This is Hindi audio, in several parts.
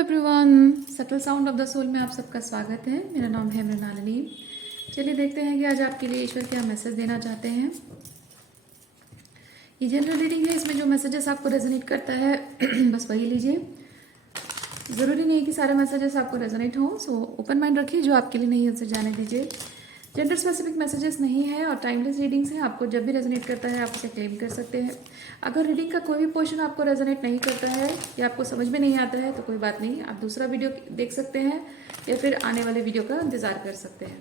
Everyone, subtle sound of the soul में आप सबका स्वागत है। मेरा नाम है मृणालिनी। चलिए देखते हैं कि आज आपके लिए ईश्वर क्या मैसेज देना चाहते हैं। ये जनरल रीडिंग है, इसमें जो मैसेजेस आपको रेजोनेट करता है बस वही लीजिए। ज़रूरी नहीं है कि सारे मैसेजेस आपको रेजोनेट हों, सो ओपन माइंड रखिए। जो आपके लिए नहीं है उसे जाने दीजिए। जेंडर स्पेसिफिक मैसेजेस नहीं है और टाइमलेस रीडिंग्स हैं। आपको जब भी रेजोनेट करता है आप उसे क्लेम कर सकते हैं। अगर रीडिंग का कोई भी पोर्शन आपको रेजोनेट नहीं करता है या आपको समझ में नहीं आता है तो कोई बात नहीं, आप दूसरा वीडियो देख सकते हैं या फिर आने वाले वीडियो का इंतज़ार कर सकते हैं।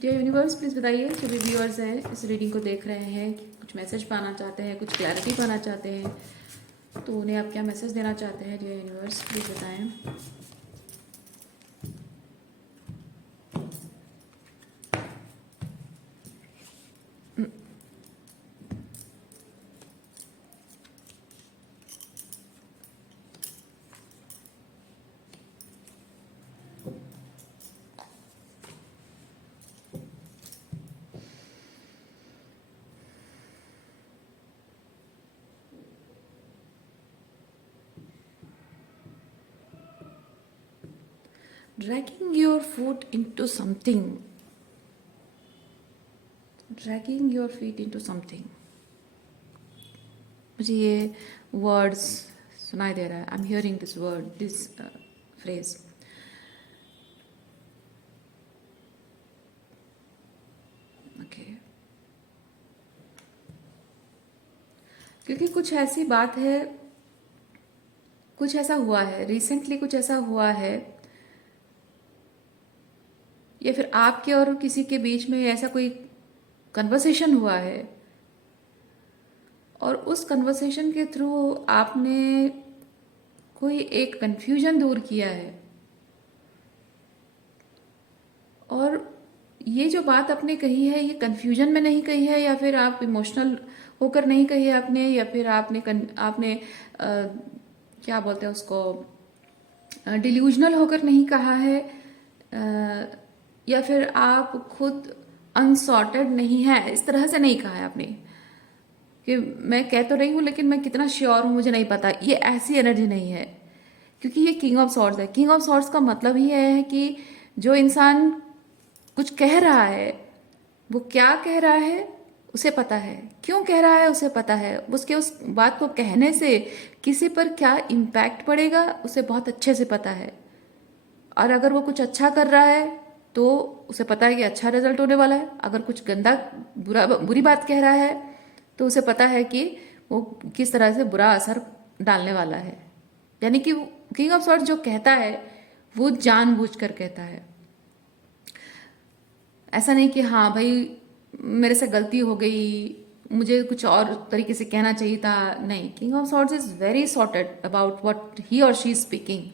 डियर यूनिवर्स, प्लीज़ बताइए जो भी व्यूअर्स हैं इस रीडिंग को देख रहे हैं, कुछ मैसेज पाना चाहते हैं, कुछ क्लैरिटी पाना चाहते हैं, तो उन्हें आप क्या मैसेज देना चाहते हैं। डियर यूनिवर्स प्लीज़ बताएं। Dragging your foot into something. Dragging your feet into something. मुझे ये वर्ड्स सुनाई दे रहा है। I am hearing this word, this phrase. Okay, क्योंकि कुछ ऐसी बात है, कुछ ऐसा हुआ है रिसेंटली, कुछ ऐसा हुआ है या फिर आपके और किसी के बीच में ऐसा कोई कन्वर्सेशन हुआ है और उस कन्वर्सेशन के थ्रू आपने कोई एक कन्फ्यूजन दूर किया है। और ये जो बात आपने कही है ये कन्फ्यूजन में नहीं कही है या फिर आप इमोशनल होकर नहीं कही है आपने, या फिर आपने क्या बोलते हैं उसको, डिल्यूजनल होकर नहीं कहा है, या फिर आप खुद अनसॉर्टेड नहीं है, इस तरह से नहीं कहा है आपने कि मैं कह तो रही हूँ लेकिन मैं कितना श्योर हूँ मुझे नहीं पता। ये ऐसी एनर्जी नहीं है, क्योंकि ये किंग ऑफ सॉर्ड्स है। किंग ऑफ सॉर्ड्स का मतलब ही है कि जो इंसान कुछ कह रहा है वो क्या कह रहा है उसे पता है, क्यों कह रहा है उसे पता है, उसके उस बात को कहने से किसी पर क्या इम्पैक्ट पड़ेगा उसे बहुत अच्छे से पता है। और अगर वो कुछ अच्छा कर रहा है तो उसे पता है कि अच्छा रिजल्ट होने वाला है। अगर कुछ गंदा बुरी बात कह रहा है तो उसे पता है कि वो किस तरह से बुरा असर डालने वाला है। यानी कि किंग ऑफ सॉर्ड्स जो कहता है वो जानबूझकर कहता है। ऐसा नहीं कि हाँ भाई मेरे से गलती हो गई, मुझे कुछ और तरीके से कहना चाहिए था। नहीं, king of swords is very sorted about what he और शी इज स्पीकिंग।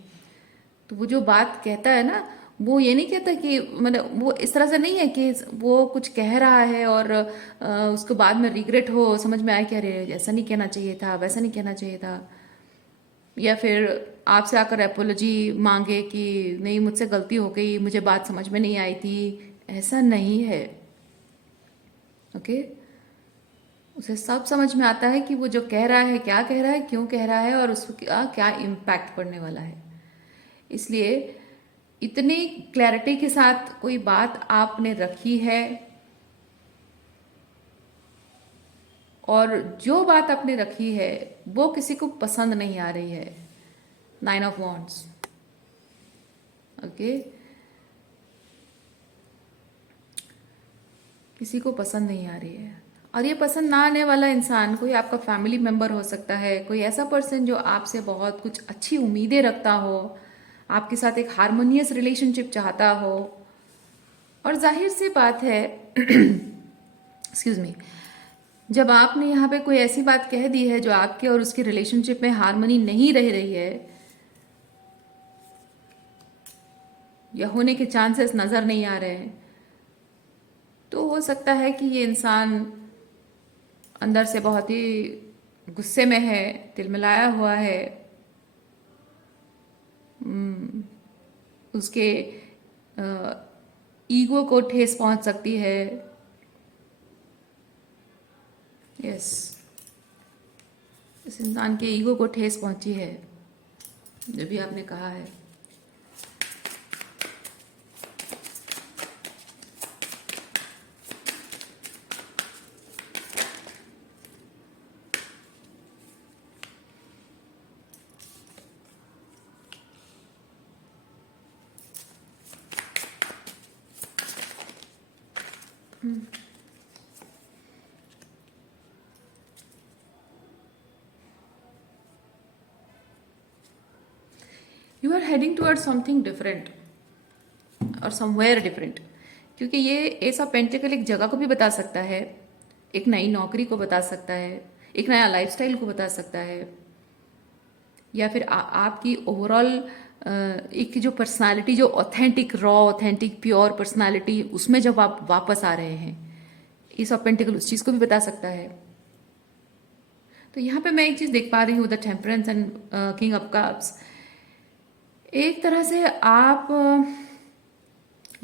तो वो जो बात कहता है ना, वो ये नहीं कहता कि मतलब वो इस तरह से नहीं है कि वो कुछ कह रहा है और उसको बाद में रिग्रेट हो, समझ में आए कि अरे ऐसा नहीं कहना चाहिए था, वैसा नहीं कहना चाहिए था, या फिर आपसे आकर एपोलॉजी मांगे कि नहीं मुझसे गलती हो गई, मुझे बात समझ में नहीं आई थी। ऐसा नहीं है। ओके, उसे सब समझ में आता है कि वो जो कह रहा है क्या कह रहा है, क्यों कह रहा है और उसका क्या इम्पैक्ट पड़ने वाला है। इसलिए इतनी क्लैरिटी के साथ कोई बात आपने रखी है और जो बात आपने रखी है वो किसी को पसंद नहीं आ रही है। 9 ऑफ वॉन्ड्स। ओके, किसी को पसंद नहीं आ रही है। और ये पसंद ना आने वाला इंसान कोई आपका फैमिली मेंबर हो सकता है, कोई ऐसा पर्सन जो आपसे बहुत कुछ अच्छी उम्मीदें रखता हो, आपके साथ एक हारमोनियस रिलेशनशिप चाहता हो। और जाहिर सी बात है एक्सक्यूज मी, जब आपने यहाँ पे कोई ऐसी बात कह दी है जो आपके और उसके रिलेशनशिप में हारमोनी नहीं रह रही है या होने के चांसेस नज़र नहीं आ रहे हैं, तो हो सकता है कि ये इंसान अंदर से बहुत ही गुस्से में है, तिलमिलाया हुआ है। उसके ईगो को ठेस पहुंच सकती है। यस, इस इंसान के ईगो को ठेस पहुंची है। जो भी आपने कहा है। You are heading toward something different और समवेयर डिफरेंट, क्योंकि ये एस ऑफ पेंटिकल एक जगह को भी बता सकता है, एक नई नौकरी को बता सकता है, एक नया लाइफस्टाइल को बता सकता है, या फिर आपकी ओवरऑल एक जो पर्सनालिटी, जो authentic raw, authentic pure personality, उसमें जब आप वापस आ रहे हैं, एस ऑफ पेंटिकल उस चीज़ को भी बता सकता है। तो यहाँ पे मैं एक चीज़ देख पा रही हूँ, the temperance and king of cups. एक तरह से आप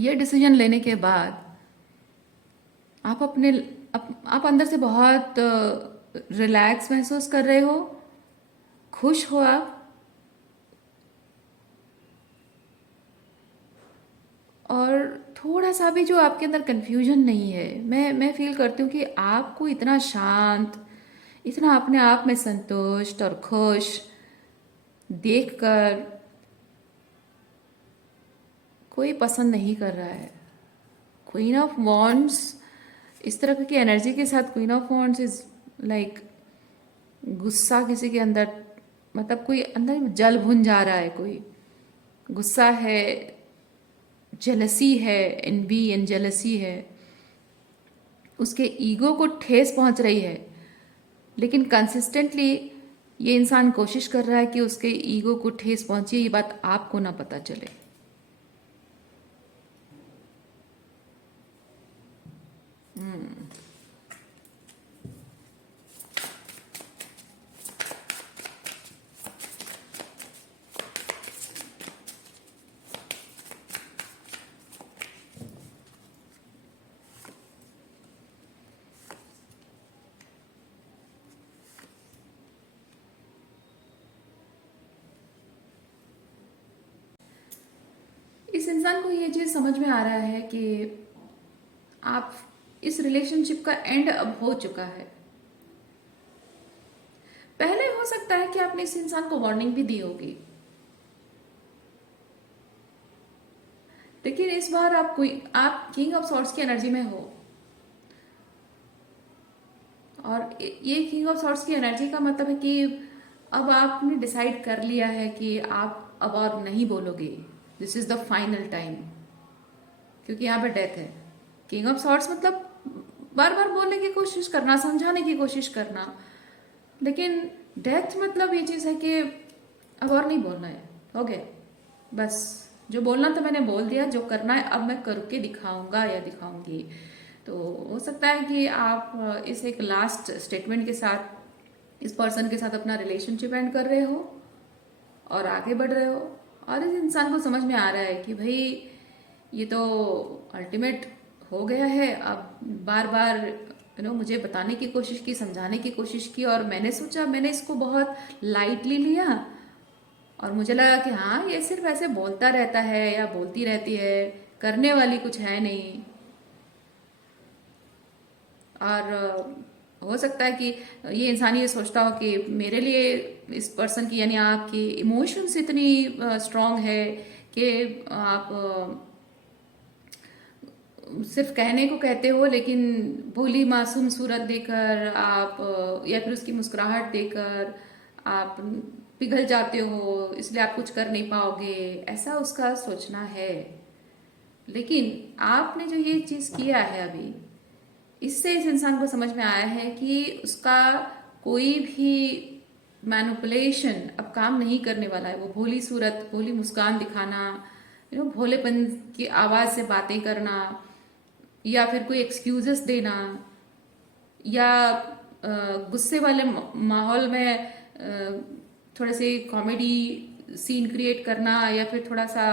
ये डिसीजन लेने के बाद आप आप अंदर से बहुत रिलैक्स महसूस कर रहे हो, खुश हो आप, और थोड़ा सा भी जो आपके अंदर कंफ्यूजन नहीं है। मैं फील करती हूँ कि आपको इतना शांत, इतना अपने आप में संतुष्ट और खुश देखकर कोई पसंद नहीं कर रहा है। क्वीन ऑफ वॉन्ड्स, इस तरह की एनर्जी के साथ queen of wands is like गुस्सा किसी के अंदर, मतलब कोई अंदर जल भुन जा रहा है, कोई गुस्सा है, जेलसी है, एनवी एंड जेलसी है, उसके ईगो को ठेस पहुंच रही है। लेकिन कंसिस्टेंटली ये इंसान कोशिश कर रहा है कि उसके ईगो को ठेस पहुंचे, ये बात आपको ना पता चले। इस इंसान को ये चीज़ समझ में आ रहा है कि आप, इस रिलेशनशिप का एंड अब हो चुका है। पहले हो सकता है कि आपने इस इंसान को वार्निंग भी दी होगी, लेकिन इस बार आप किंग ऑफ सॉर्ड्स की एनर्जी में हो, और ये किंग ऑफ सॉर्ड्स की एनर्जी का मतलब है कि अब आपने डिसाइड कर लिया है कि आप अब और नहीं बोलोगे, this is the final time, क्योंकि यहाँ पे डेथ है। किंग ऑफ सॉर्ड्स मतलब बार बार बोलने की कोशिश करना, समझाने की कोशिश करना, लेकिन डेथ मतलब ये चीज़ है कि अब और नहीं बोलना है, हो गया, बस जो बोलना था मैंने बोल दिया, जो करना है अब मैं करके दिखाऊंगा या दिखाऊंगी। तो हो सकता है कि आप इस एक लास्ट स्टेटमेंट के साथ इस पर्सन के साथ अपना रिलेशनशिप एंड कर रहे हो और आगे बढ़ रहे हो, और इस इंसान को समझ में आ रहा है कि भाई ये तो अल्टीमेट हो गया है। अब बार बार मुझे बताने की कोशिश की, समझाने की कोशिश की, और मैंने सोचा, मैंने इसको बहुत लाइटली लिया, और मुझे लगा कि हाँ ये सिर्फ ऐसे बोलता रहता है या बोलती रहती है, करने वाली कुछ है नहीं। और हो सकता है कि ये इंसान ये सोचता हो कि मेरे लिए इस पर्सन की, यानी आपकी इमोशंस इतनी स्ट्रांग है कि आप सिर्फ कहने को कहते हो, लेकिन भोली मासूम सूरत देकर आप या फिर उसकी मुस्कुराहट देकर आप पिघल जाते हो, इसलिए आप कुछ कर नहीं पाओगे, ऐसा उसका सोचना है। लेकिन आपने जो ये चीज़ किया है अभी, इससे इस इंसान को समझ में आया है कि उसका कोई भी मैनिपुलेशन अब काम नहीं करने वाला है। वो भोली सूरत, भोली मुस्कान दिखाना, भोलेपन की आवाज़ से बातें करना, या फिर कोई एक्सक्यूजेस देना, या गुस्से वाले माहौल में थोड़े से कॉमेडी सीन क्रिएट करना, या फिर थोड़ा सा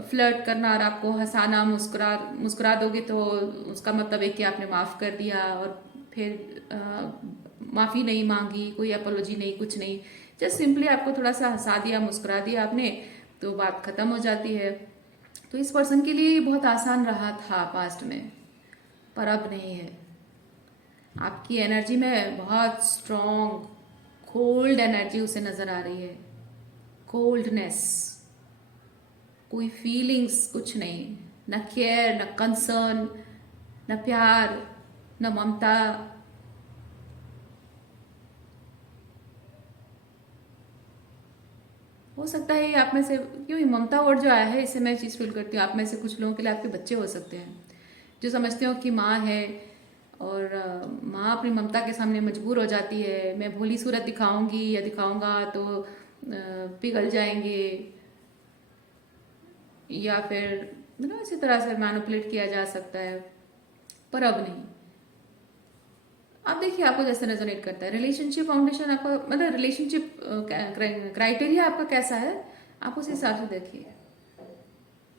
फ्लर्ट करना और आपको हंसाना, मुस्कुरा दोगे तो उसका मतलब है कि आपने माफ़ कर दिया, और फिर माफ़ी नहीं मांगी, कोई अपोलॉजी नहीं, कुछ नहीं, जस्ट सिंपली आपको थोड़ा सा हंसा दिया, मुस्कुरा दिया आपने, तो बात खत्म हो जाती है। तो इस पर्सन के लिए ये बहुत आसान रहा था पास्ट में, पर अब नहीं है। आपकी एनर्जी में बहुत स्ट्रॉन्ग कोल्ड एनर्जी उसे नजर आ रही है, कोल्डनेस, कोई फीलिंग्स कुछ नहीं, न केयर, न कंसर्न, न प्यार, न ममता। हो सकता है ये आप में से, क्यों ममता वर्ड जो आया है इससे मैं चीज़ फील करती हूँ, आप में से कुछ लोगों के लिए आपके बच्चे हो सकते हैं जो समझते हो कि माँ है और माँ अपनी ममता के सामने मजबूर हो जाती है, मैं भोली सूरत दिखाऊंगी या दिखाऊंगा तो पिघल जाएंगे, या फिर इसी तरह से मैनिपुलेट किया जा सकता है। पर अब नहीं। आप देखिए आपको जैसे रेजोनेट करता है। रिलेशनशिप फाउंडेशन आपका, मतलब रिलेशनशिप क्राइटेरिया आपका कैसा है, आप उस हिसाब से देखिए।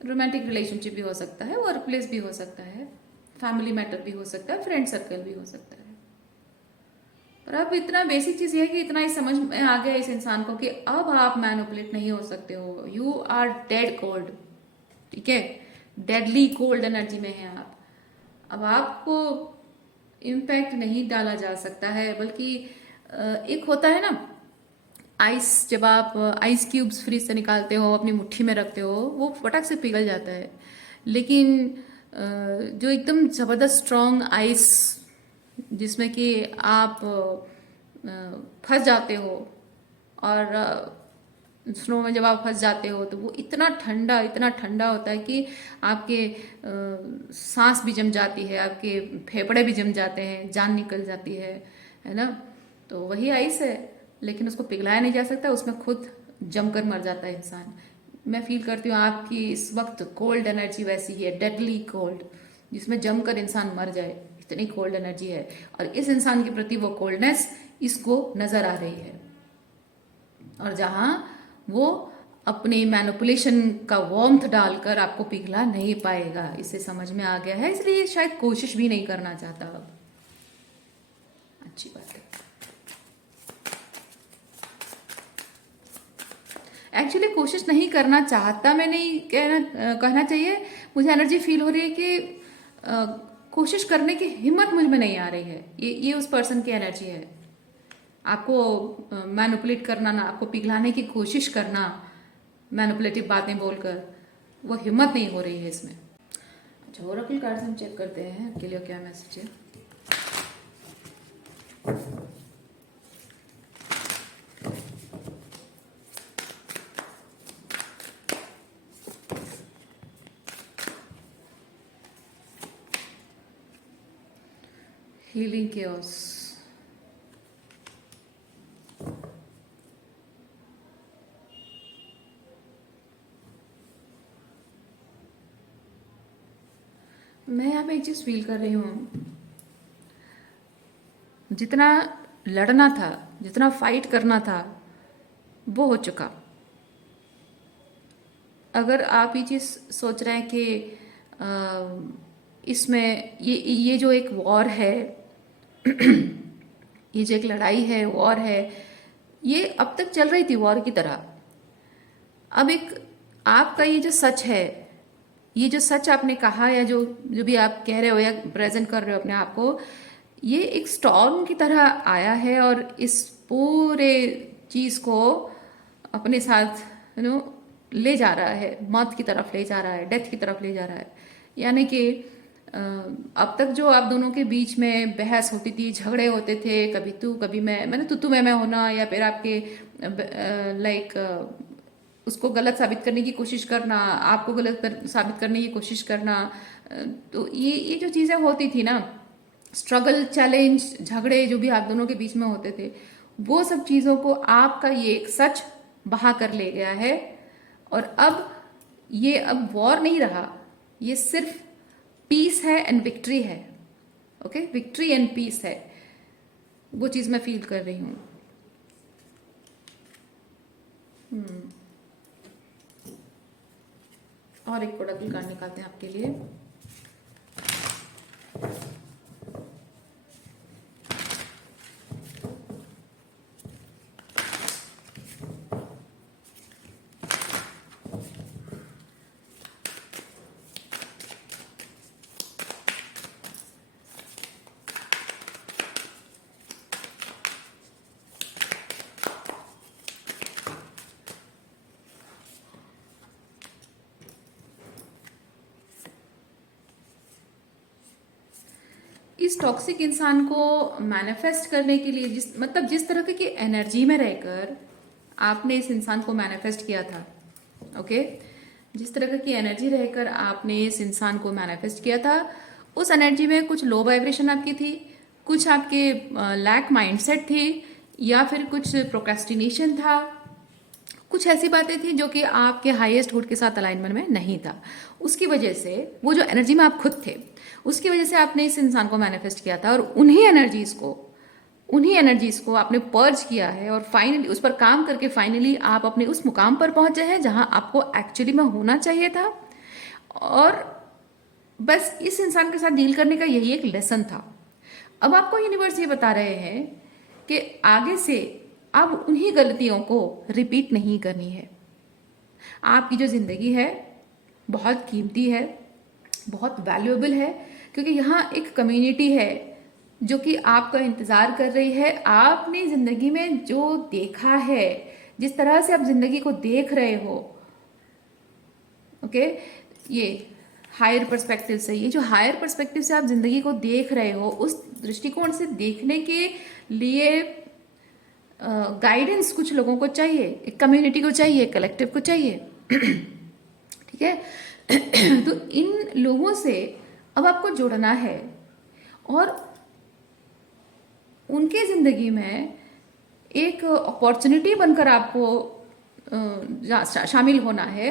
रोमांटिक रिलेशनशिप भी हो सकता है, वर्क प्लेस भी हो सकता है, फैमिली मैटर भी हो सकता है, फ्रेंड सर्कल भी हो सकता है। पर अब इतना बेसिक चीज ये है कि इतना ही समझ में आ गया इस इंसान को कि अब आप मैनिपुलेट नहीं हो सकते हो, यू आर डेड कोल्ड, ठीक है, डेडली कोल्ड एनर्जी में है आप। अब आपको इम्पैक्ट नहीं डाला जा सकता है, बल्कि एक होता है ना आइस, जब आप आइस क्यूब्स फ्रीज से निकालते हो, अपनी मुट्ठी में रखते हो, वो फटक से पिघल जाता है। लेकिन जो एकदम ज़बरदस्त स्ट्रॉन्ग आइस जिसमें कि आप फंस जाते हो, और स्नो में जब आप फंस जाते हो तो वो इतना ठंडा होता है कि आपके सांस भी जम जाती है, आपके फेफड़े भी जम जाते हैं, जान निकल जाती है ना। तो वही आइस है, लेकिन उसको पिघलाया नहीं जा सकता, उसमें खुद जमकर मर जाता है इंसान। मैं फील करती हूँ आपकी इस वक्त कोल्ड एनर्जी वैसी ही है, डेडली कोल्ड, जिसमें जमकर इंसान मर जाए, इतनी कोल्ड एनर्जी है। और इस इंसान के प्रति वो कोल्डनेस इसको नजर आ रही है, और जहां वो अपने मैनिपुलेशन का वार्मथ डालकर आपको पिघला नहीं पाएगा, इसे समझ में आ गया है, इसलिए शायद कोशिश भी नहीं करना चाहता अब। अच्छी बात है। एक्चुअली कोशिश नहीं करना चाहता, मैं नहीं कहना चाहिए, मुझे एनर्जी फील हो रही है कि कोशिश करने की हिम्मत मुझ में नहीं आ रही है। ये उस पर्सन की एनर्जी है। आपको मैनिपुलेट करना, ना आपको पिघलाने की कोशिश करना मैनिपुलेटिव बातें बोलकर, वो हिम्मत नहीं हो रही है इसमें। अच्छा, ओरेकल कार्ड्स हम चेक करते हैं आपके लिए क्या मैसेज है। हीलिंग केओस, मैं यहाँ पे एक चीज फील कर रही हूँ, जितना लड़ना था, जितना फाइट करना था, वो हो चुका। अगर आप ये चीज सोच रहे हैं कि इसमें ये जो एक वॉर है ये जो एक लड़ाई है, वॉर है, ये अब तक चल रही थी वॉर की तरह। अब एक आपका ये जो सच है, ये जो सच आपने कहा, या जो जो भी आप कह रहे हो या प्रेजेंट कर रहे हो अपने आप को, ये एक स्टॉर्म की तरह आया है और इस पूरे चीज को अपने साथ ले जा रहा है, मौत की तरफ ले जा रहा है, डेथ की तरफ ले जा रहा है। यानी कि अब तक जो आप दोनों के बीच में बहस होती थी, झगड़े होते थे, कभी तू कभी मैंने तू मैं होना, या फिर आपके लाइक उसको गलत साबित करने की कोशिश करना, आपको साबित करने की कोशिश करना, तो ये जो चीजें होती थी ना, स्ट्रगल, चैलेंज, झगड़े जो भी आप दोनों के बीच में होते थे, वो सब चीजों को आपका ये एक सच बहा कर ले गया है। और अब ये अब वॉर नहीं रहा, ये सिर्फ पीस है एंड विक्ट्री है। ओके, विक्ट्री एंड पीस है, वो चीज मैं फील कर रही हूं। और एक ओरेकल कार्ड निकालते हैं आपके लिए। इस टॉक्सिक इंसान को मैनिफेस्ट करने के लिए जिस तरह की एनर्जी में रहकर आपने इस इंसान को मैनिफेस्ट किया था, ओके, जिस तरह की एनर्जी रहकर आपने इस इंसान को मैनिफेस्ट किया था, उस एनर्जी में कुछ लो वाइब्रेशन आपकी थी, कुछ आपके लैक माइंडसेट थी, या फिर कुछ प्रोक्रेस्टिनेशन था, कुछ ऐसी बातें थी जो कि आपके हाईएस्ट गुड के साथ अलाइनमेंट में नहीं था। उसकी वजह से वो जो एनर्जी में आप खुद थे, उसकी वजह से आपने इस इंसान को मैनिफेस्ट किया था, और उन्हीं एनर्जीज को आपने पर्ज किया है, और फाइनली उस पर काम करके फाइनली आप अपने उस मुकाम पर पहुंचे हैं जहां आपको एक्चुअली में होना चाहिए था। और बस इस इंसान के साथ डील करने का यही एक लेसन था। अब आपको यूनिवर्स ये बता रहे हैं कि आगे से अब उन्हीं गलतियों को रिपीट नहीं करनी है। आपकी जो जिंदगी है बहुत कीमती है, बहुत वैल्यूएबल है, क्योंकि यहाँ एक कम्युनिटी है जो कि आपका इंतजार कर रही है। आपने जिंदगी में जो देखा है, जिस तरह से आप जिंदगी को देख रहे हो, ओके, ये हायर पर्सपेक्टिव से, ये जो हायर पर्सपेक्टिव से आप जिंदगी को देख रहे हो, उस दृष्टिकोण से देखने के लिए गाइडेंस कुछ लोगों को चाहिए, एक कम्युनिटी को चाहिए, कलेक्टिव को चाहिए। ठीक है। तो इन लोगों से अब आपको जुड़ना है और उनके जिंदगी में एक अपॉर्चुनिटी बनकर आपको शामिल होना है,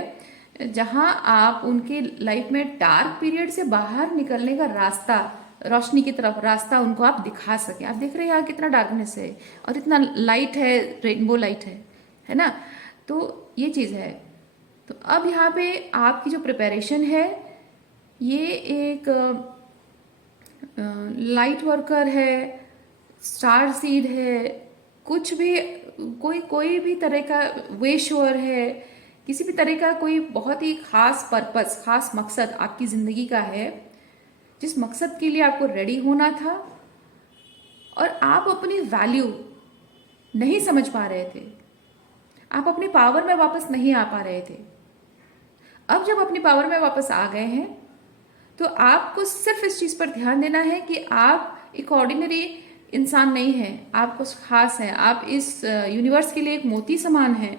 जहां आप उनके लाइफ में डार्क पीरियड से बाहर निकलने का रास्ता, रोशनी की तरफ रास्ता उनको आप दिखा सके। आप देख रहे हैं यहाँ कितना डार्कनेस है और इतना लाइट है, रेनबो लाइट है ना। तो ये चीज़ है। तो अब यहाँ पे आपकी जो प्रिपरेशन है, ये एक लाइट वर्कर है, स्टार सीड है, कुछ भी कोई भी तरह का वेश्वर है, किसी भी तरह का कोई बहुत ही खास पर्पस, खास मकसद आपकी ज़िंदगी का है, जिस मकसद के लिए आपको रेडी होना था और आप अपनी वैल्यू नहीं समझ पा रहे थे, आप अपनी पावर में वापस नहीं आ पा रहे थे। अब जब अपनी पावर में वापस आ गए हैं तो आपको सिर्फ इस चीज़ पर ध्यान देना है कि आप एक ऑर्डिनरी इंसान नहीं हैं, आप कुछ खास हैं। आप इस यूनिवर्स के लिए एक मोती समान हैं,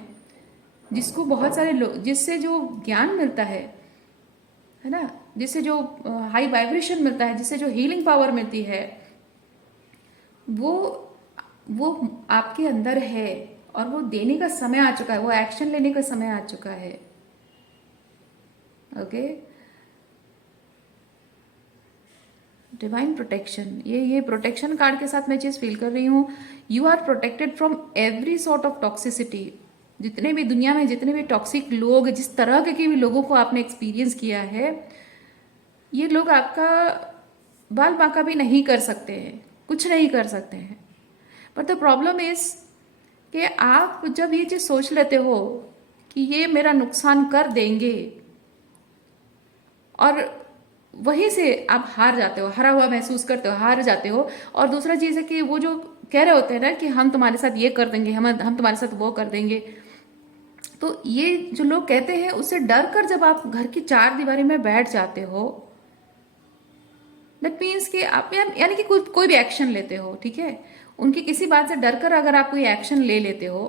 जिसको बहुत सारे लोग, जिससे जो ज्ञान मिलता है ना, जिससे जो हाई वाइब्रेशन मिलता है, जिससे जो हीलिंग पावर मिलती है, वो आपके अंदर है और वो देने का समय आ चुका है, वो एक्शन लेने का समय आ चुका है। ओके। डिवाइन प्रोटेक्शन, ये प्रोटेक्शन कार्ड के साथ मैं चीज़ फील कर रही हूँ। You are protected from every sort of toxicity. जितने भी दुनिया में जितने भी टॉक्सिक लोग, जिस तरह के भी लोगों को आपने एक्सपीरियंस किया है, ये लोग आपका बाल बांका भी नहीं कर सकते हैं, कुछ नहीं कर सकते हैं। बट द प्रॉब्लम इज कि आप जब ये चीज़ सोच लेते हो कि ये मेरा नुकसान कर देंगे, और वहीं से आप हार जाते हो, हरा हुआ महसूस करते हो, हार जाते हो। और दूसरा चीज़ है कि वो जो कह रहे होते हैं ना कि हम तुम्हारे साथ ये कर देंगे, हम तुम्हारे साथ वो कर देंगे, तो ये जो लोग कहते हैं उससे डर कर जब आप घर की चार दीवारी में बैठ जाते हो, दैट मीन्स कि आप यानी कि कोई भी एक्शन लेते हो, ठीक है, उनकी किसी बात से डर कर अगर आप कोई एक्शन ले लेते हो,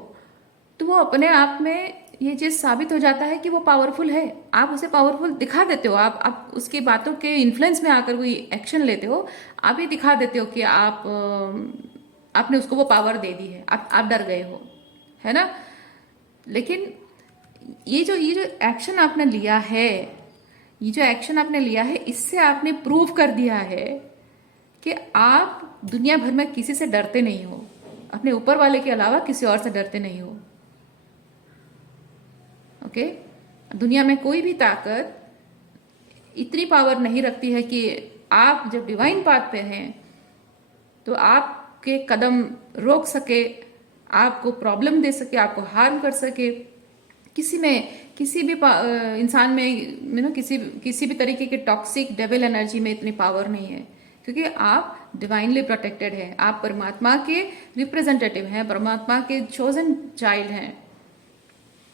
तो वो अपने आप में ये चीज़ साबित हो जाता है कि वो पावरफुल है। आप उसे पावरफुल दिखा देते हो, आप उसकी बातों के इन्फ्लुएंस में आकर कोई एक्शन लेते हो, आप ये दिखा देते हो कि आपने उसको वो पावर दे दी है, आप डर गए हो, है ना। लेकिन ये जो एक्शन आपने लिया है, ये जो एक्शन आपने लिया है, इससे आपने प्रूव कर दिया है कि आप दुनिया भर में किसी से डरते नहीं हो, अपने ऊपर वाले के अलावा किसी और से डरते नहीं हो। ओके। दुनिया में कोई भी ताकत इतनी पावर नहीं रखती है कि आप जब डिवाइन पाथ पे हैं तो आपके कदम रोक सके, आपको प्रॉब्लम दे सके, आपको हार्म कर सके। किसी भी इंसान में ना किसी भी तरीके के टॉक्सिक डेविल एनर्जी में इतनी पावर नहीं है, क्योंकि आप डिवाइनली प्रोटेक्टेड हैं, आप परमात्मा के रिप्रेजेंटेटिव हैं, परमात्मा के चोजन चाइल्ड हैं।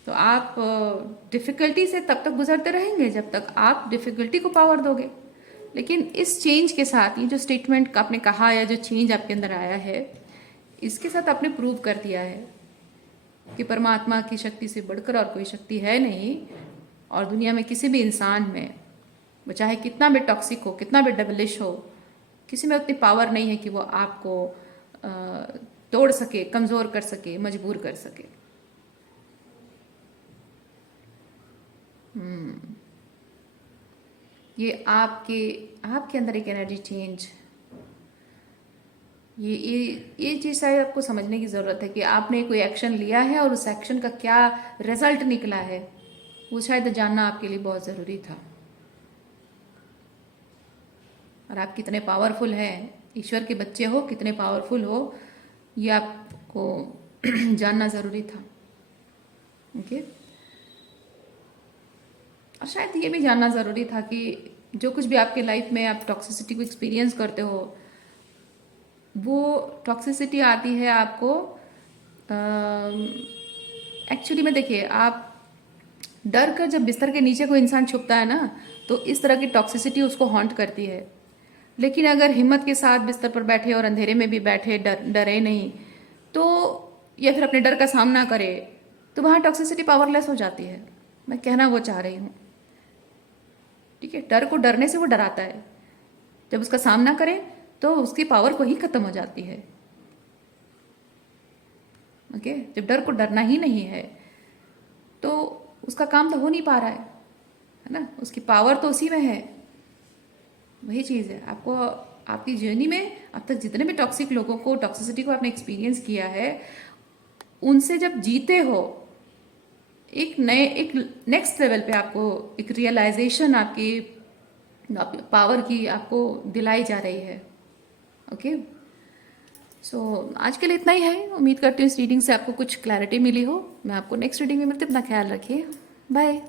तो आप डिफिकल्टी से तब तक गुजरते रहेंगे जब तक आप डिफिकल्टी को पावर दोगे। लेकिन इस चेंज के साथ, ये जो स्टेटमेंट आपने कहा या जो चेंज आपके अंदर आया है, इसके साथ आपने प्रूव कर दिया है कि परमात्मा की शक्ति से बढ़कर और कोई शक्ति है नहीं। और दुनिया में किसी भी इंसान में, वो चाहे कितना भी टॉक्सिक हो, कितना भी डबलिश हो, किसी में उतनी पावर नहीं है कि वो आपको तोड़ सके, कमजोर कर सके, मजबूर कर सके। ये आपके आपके अंदर एक एनर्जी चेंज, ये चीज़ शायद आपको समझने की ज़रूरत है कि आपने कोई एक्शन लिया है और उस एक्शन का क्या रिजल्ट निकला है, वो शायद जानना आपके लिए बहुत ज़रूरी था। और आप कितने पावरफुल हैं, ईश्वर के बच्चे हो, कितने पावरफुल हो, ये आपको जानना ज़रूरी था। ओके। और शायद ये भी जानना ज़रूरी था कि जो कुछ भी आपके लाइफ में आप टॉक्सिसिटी को एक्सपीरियंस करते हो, वो टॉक्सिसिटी आती है आपको एक्चुअली में, देखिए, आप डर कर जब बिस्तर के नीचे कोई इंसान छुपता है ना, तो इस तरह की टॉक्सिसिटी उसको हॉन्ट करती है। लेकिन अगर हिम्मत के साथ बिस्तर पर बैठे और अंधेरे में भी बैठे, डरे नहीं, तो या फिर अपने डर का सामना करे, तो वहाँ टॉक्सिसिटी पावरलेस हो जाती है। मैं कहना वो चाह रही हूँ, ठीक है। डर को डरने से वो डराता है, जब उसका सामना करे तो उसकी पावर को ही खत्म हो जाती है। ओके। जब डर को डरना ही नहीं है तो उसका काम तो हो नहीं पा रहा है ना, उसकी पावर तो उसी में है। वही चीज़ है, आपको आपकी जर्नी में अब तक जितने भी टॉक्सिक लोगों को, टॉक्सिसिटी को आपने एक्सपीरियंस किया है, उनसे जब जीते हो, एक नेक्स्ट लेवल पे आपको एक रियलाइजेशन आपकी पावर की आपको दिलाई जा रही है। ओके। सो आज के लिए इतना ही है। उम्मीद करती हूँ इस रीडिंग से आपको कुछ क्लैरिटी मिली हो। मैं आपको नेक्स्ट रीडिंग में मिलते, अपना ख्याल रखिए। बाय।